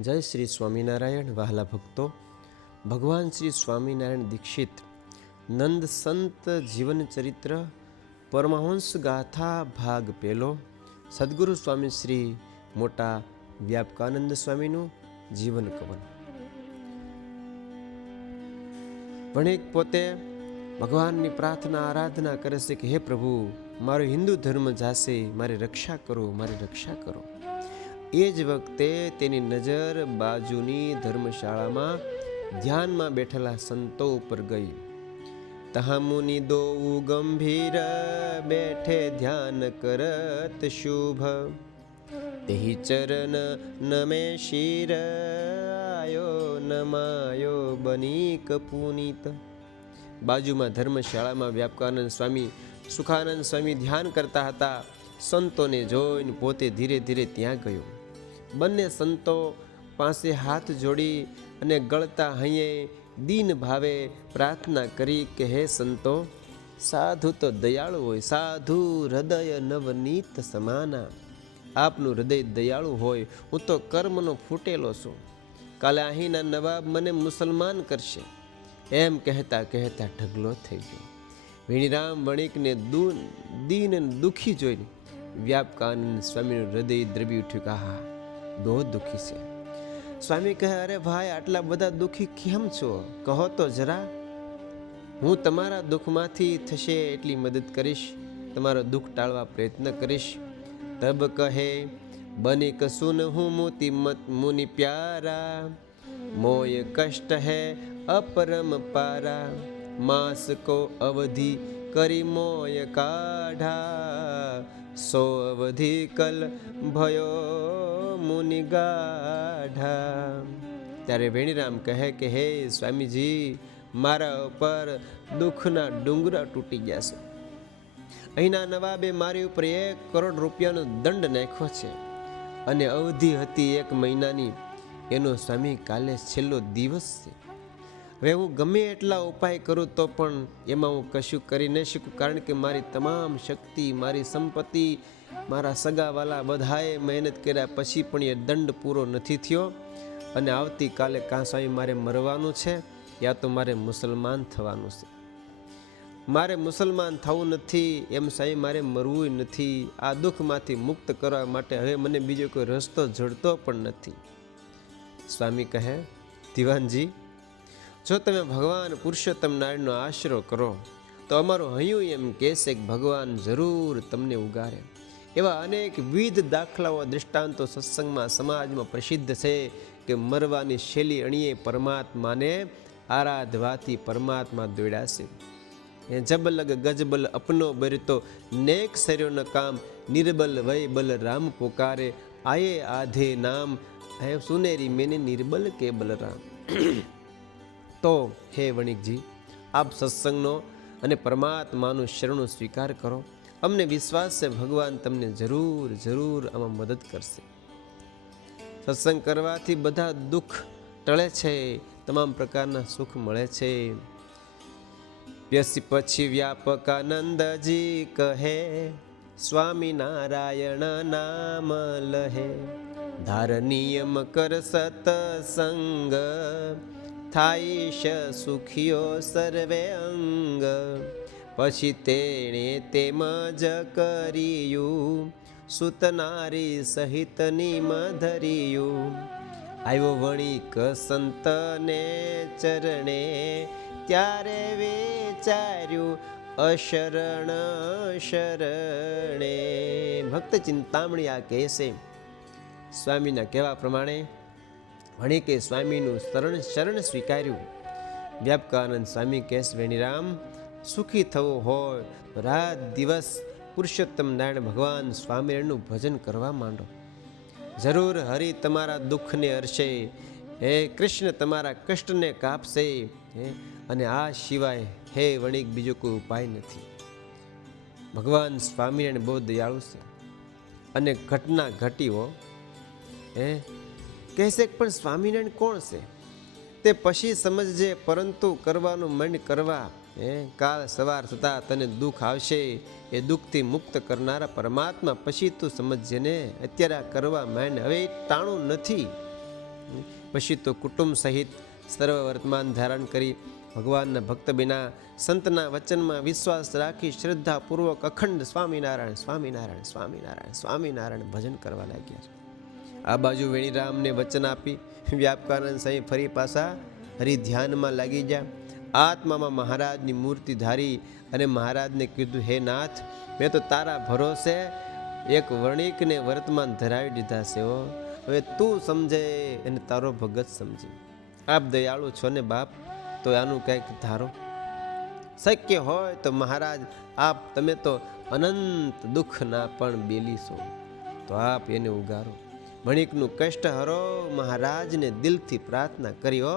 જય શ્રી સ્વામિનારાયણ, વહાલા ભક્તો. ભગવાન શ્રી સ્વામિનારાયણ દીક્ષિત, નંદ સંત જીવન ચરિત્ર, પરમહંસ ગાથા ભાગ પહેલો સદગુરુ સ્વામી શ્રી મોટા વ્યાપકાનંદ સ્વામીનું જીવન કવન. વણિક પોતે ભગવાનની પ્રાર્થના, આરાધના કરે છે કે, હે પ્રભુ, મારો હિન્દુ ધર્મ જાશે, મારી રક્ષા કરો, મારી રક્ષા કરો. એ જ વખતે તેની નજર બાજુની ધર્મશાળામાં ધ્યાનમાં બેઠેલા સંતો ઉપર ગઈ. તહામુનિ દોઉ ગંભીર બેઠે ધ્યાન કરત શુભ. તેહી ચરણ નમે શિર આયો નમાયો બની કપુનિત. બાજુમાં ધર્મશાળામાં વ્યાપકાનંદ સ્વામી, સુખાનંદ સ્વામી ધ્યાન કરતા હતા. સંતોને જોઈને પોતે ધીરે ધીરે ત્યાં ગયો. બંને સંતો પાસે હાથ જોડી અને ગળતા હૈયે દીન ભાવે પ્રાર્થના કરી કે, હે સંતો, સાધુ તો દયાળુ હોય, સાધુ હૃદય નવનીત સમાના. આપનું હૃદય દયાળુ હોય, હું તો કર્મનો ફૂટેલો છું. કાલે અહીંના નવાબ મને મુસલમાન કરશે. એમ કહેતા કહેતા ઢગલો થઈ ગયો. વીણીરામ વણિકને દૂન, દીન અને દુઃખી જોઈને વ્યાપકાનંદ સ્વામીનું હૃદય દ્રવી ઉઠ્યું કે હા બહુ દુઃખી છે. સ્વામી કહે, અરે ભાઈ, આટલા બધા દુઃખી કેમ છો? કહો તો જરા. હું તમારા દુઃખમાંથી થશે એટલી મદદ કરીશ. તમારો દુઃખ ટાળવા પ્રયત્ન કરીશ. તબ કહે બને કસુન હું મોતી મત મુનિ પ્યારા. મોય કષ્ટ હે અપરમ પારા. માસ કો અવધિ કરી મોય કાઢા. સો અવધિ કલ ભયો મુનિ ગાઢા. ત્યારે વેણીરામ કહે કે, હે સ્વામીજી, મારા ઉપર દુઃખના ડુંગરા તૂટી ગયા છે. અહીંના નવાબે મારી ઉપર એક કરોડ રૂપિયાનો દંડ નાખ્યો છે. અને અવધિ હતી એક મહિનાની. એનો સ્વામી કાલે છેલ્લો દિવસ છે. હવે હું ગમે એટલા ઉપાય કરું તો પણ એમાં હું કશું કરી ન શકું, કારણ કે મારી તમામ શક્તિ, મારી સંપત્તિ, મારા સગાવાલા બધાએ મહેનત કર્યા પછી પણ એ દંડ પૂરો નથી થયો. અને આવતીકાલે કાં સ્વામી મારે મરવાનું છે, યા તો મારે મુસલમાન થવાનું છે. મારે મુસલમાન થવું નથી, એમ સાંઈ મારે મરવું નથી. આ દુઃખમાંથી મુક્ત કરવા માટે હવે મને બીજો કોઈ રસ્તો જડતો પણ નથી. સ્વામી કહે, દિવાનજી, જો તમે ભગવાન પુરુષોત્તમ નારાયણનો આશરો કરો, તો અમારું હૈયું એમ કહેશે કે ભગવાન જરૂર તમને ઉગારે. એવા અનેક વિવિધ દાખલાઓ દૃષ્ટાંતો સત્સંગમાં, સમાજમાં પ્રસિદ્ધ છે કે મરવાની શૈલી અણીએ પરમાત્માને આરાધવાથી પરમાત્મા દોડ્યાશે એ ગજબલ અપનો બરતો નેક શરીરનો કામ, નિર્બલ વય બલ રામ પોકારે, આયે આધે નામ, હે સુનેરી મેને નિર્બલ કે બલરામ તો હે વણિકજી, આપ સત્સંગનો અને પરમાત્માનું શરણો સ્વીકાર કરો. અમને વિશ્વાસ છે ભગવાન તમને જરૂર જરૂર આમાં મદદ કરશે. સત્સંગ કરવાથી બધા દુઃખ ટળે છે, તમામ પ્રકારના સુખ મળે છે. યસી પછી વ્યાપકાનંદજી કહે, સ્વામિનારાયણ નામ લહે. ધાર નિયમ કર સતસંગ. થાઈશ સુખિયો સર્વે અંગ. પછી તેણે તેમજ કર્યું. સુતનારી સહિત નિમ ધર્યું. આવ્યો વણિક સંતને ચરણે. ત્યારે વિચાર્યું, અશરણ શરણે. ભક્ત ચિંતામણી આ કહેશે સ્વામીના કહેવા પ્રમાણે વણિકે સ્વામીનું શરણ શરણ સ્વીકાર્યું. વ્યાપકાનંદ સ્વામી કેસ વેણીરામ, સુખી થવું હોય રાત દિવસ પુરુષોત્તમ નારાયણ ભગવાન સ્વામિનારાયણનું ભજન કરવા માંડો. જરૂર હરિ તમારા દુઃખને હરશે. હે કૃષ્ણ, તમારા કષ્ટને કાપશે. હે અને આ સિવાય હે વણિક બીજો કોઈ ઉપાય નથી. ભગવાન સ્વામિનારાયણ બહુ દયાળુ છે. અને ઘટના ઘટી હો હે કહેશે પણ સ્વામિનારાયણ કોણ છે? તે પછી સમજજે, પરંતુ કરવાનું મન કરવા, હે, કાલ સવાર થતાં તને દુઃખ આવશે, એ દુઃખથી મુક્ત કરનારા પરમાત્મા. પછી તું સમજજે ને અત્યારે આ કરવા માંડ. હવે એ ટાણું નથી. પછી તો કુટુંબ સહિત સર્વ વર્તમાન ધારણ કરી ભગવાનના ભક્ત બિના સંતના વચનમાં વિશ્વાસ રાખી શ્રદ્ધાપૂર્વક અખંડ સ્વામિનારાયણ સ્વામિનારાયણ સ્વામિનારાયણ સ્વામિનારાયણ ભજન કરવા લાગ્યા છે. આ બાજુ વેણીરામને વચન આપી વ્યાપકાનંદ સાંઈ ફરી પાછા હરિધ્યાનમાં લાગી ગયા. આત્મામાં મહારાજની મૂર્તિ ધારી અને મહારાજને કીધું, હે નાથ, મેં તો તારા ભરોસે એક વણિકને વર્તમાન ધરાવી દીધા છે હો. હવે તું સમજે અને તારો ભગત સમજે. આપ દયાળુ છો ને બાપ. તો આનું કંઈક ધારો. શક્ય હોય તો મહારાજ, આપ, તમે તો અનંત દુઃખના પણ બેલી છો. તો આપ એને ઉગારો. વણિકનું કષ્ટ હરો, મહારાજને દિલથી પ્રાર્થના કર્યો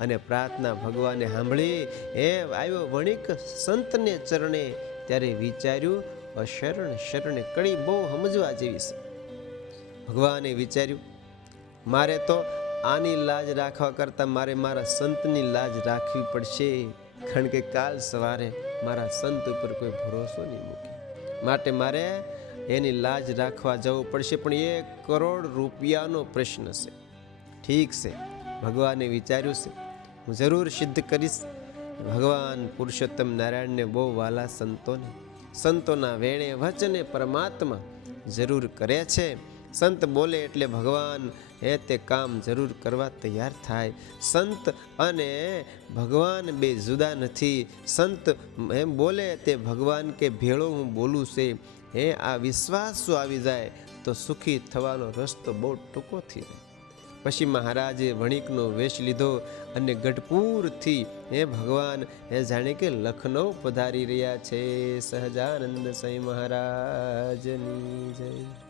અને પ્રાર્થના ભગવાને સાંભળી. એ આવ્યો વણિક સંતને ચરણે, ત્યારે વિચાર્યું અશરણ શરણે કડી બહુ સમજવા જેવી છે. ભગવાને વિચાર્યું, મારે તો આની લાજ રાખવા કરતાં મારે મારા સંતની લાજ રાખવી પડશે. કારણ કે કાલ સવારે મારા સંત ઉપર કોઈ ભરોસો નહીં મૂકે. માટે મારે એની લાજ રાખવા જવું પડશે, પણ એ કરોડ રૂપિયાનો પ્રશ્ન છે. ઠીક છે, ભગવાને વિચાર્યું છે. હું જરૂર સિદ્ધ કરીશ. ભગવાન પુરુષોત્તમ નારાયણને બહુ વાલા સંતોને. સંતોના વેણે વચને પરમાત્મા જરૂર કરે છે. સંત બોલે એટલે ભગવાન એ તે કામ જરૂર કરવા તૈયાર થાય. સંત અને ભગવાન બે જુદા નથી. સંત એમ બોલે તે ભગવાન કે ભેળો હું બોલું છે. એ આ વિશ્વાસ જો આવી જાય તો સુખી થવાનો રસ્તો બહુ ટૂંકો થઈ જાય પછી મહારાજે વણિકનો વેશ લીધો અને ગઢપુરથી હે ભગવાન એ જાણે કે લખનૌ પધારી રહ્યા છે. સહજાનંદ સાંઈ મહારાજની જય.